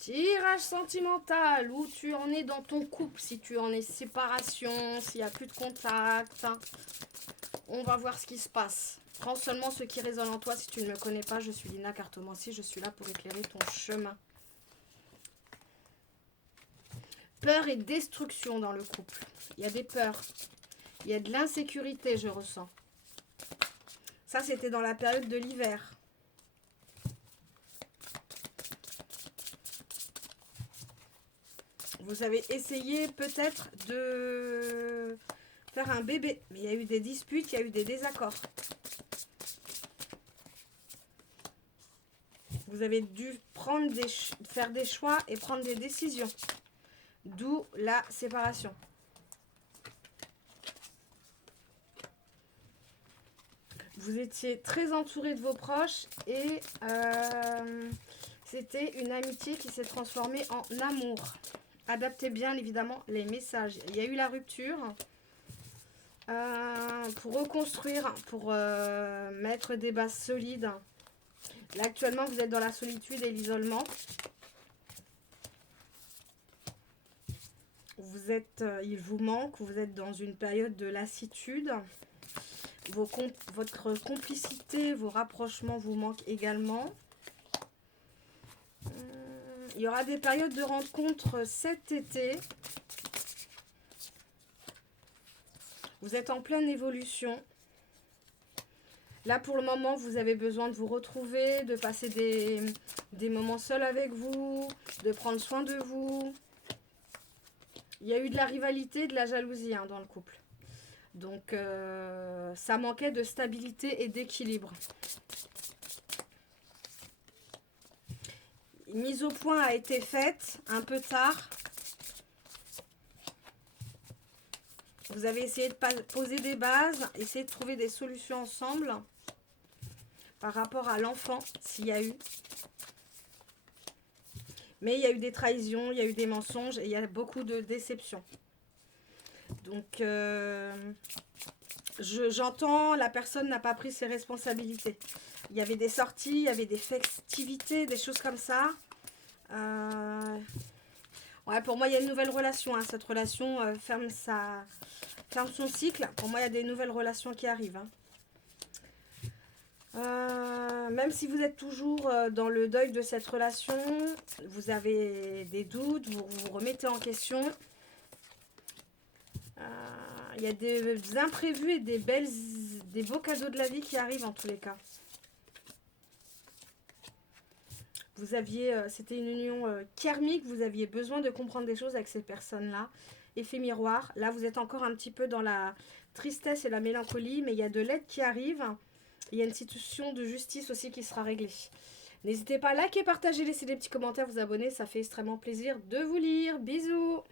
Tirage sentimental, où tu en es dans ton couple, si tu en es séparation, s'il n'y a plus de contact. On va voir ce qui se passe. Prends seulement ce qui résonne en toi. Si tu ne me connais pas, je suis Lina Cartomancie, je suis là pour éclairer ton chemin. Peur et destruction dans le couple. Il y a des peurs. Il y a de l'insécurité, je ressens. Ça, c'était dans la période de l'hiver. Vous avez essayé peut-être de faire un bébé. Mais il y a eu des disputes, il y a eu des désaccords. Vous avez dû faire des choix et prendre des décisions. D'où la séparation. Vous étiez très entouré de vos proches et c'était une amitié qui s'est transformée en amour. Adaptez bien évidemment les messages. Il y a eu la rupture pour reconstruire, pour mettre des bases solides. Là actuellement vous êtes dans la solitude et l'isolement. Il vous manque, vous êtes dans une période de lassitude. Votre complicité, vos rapprochements vous manquent également. Il y aura des périodes de rencontres cet été. Vous êtes en pleine évolution. Là, pour le moment, vous avez besoin de vous retrouver, de passer des moments seuls avec vous, de prendre soin de vous. Il y a eu de la rivalité, de la jalousie dans le couple. Donc, ça manquait de stabilité et d'équilibre. Mise au point a été faite un peu tard. Vous avez essayé de poser des bases, essayer de trouver des solutions ensemble par rapport à l'enfant, s'il y a eu. Mais il y a eu des trahisons, il y a eu des mensonges et il y a beaucoup de déceptions. Donc, j'entends, la personne n'a pas pris ses responsabilités. Il y avait des sorties, il y avait des festivités, des choses comme ça. Ouais, pour moi, il y a une nouvelle relation. Cette relation ferme son cycle. Pour moi, il y a des nouvelles relations qui arrivent. Même si vous êtes toujours dans le deuil de cette relation, vous avez des doutes, vous vous remettez en question. Il y a des imprévus et des beaux cadeaux de la vie qui arrivent en tous les cas. C'était une union karmique, vous aviez besoin de comprendre des choses avec ces personnes-là. Effet miroir, là vous êtes encore un petit peu dans la tristesse et la mélancolie, mais il y a de l'aide qui arrive. Il y a une situation de justice aussi qui sera réglée. N'hésitez pas à liker, partager, laisser des petits commentaires, vous abonner, ça fait extrêmement plaisir de vous lire. Bisous!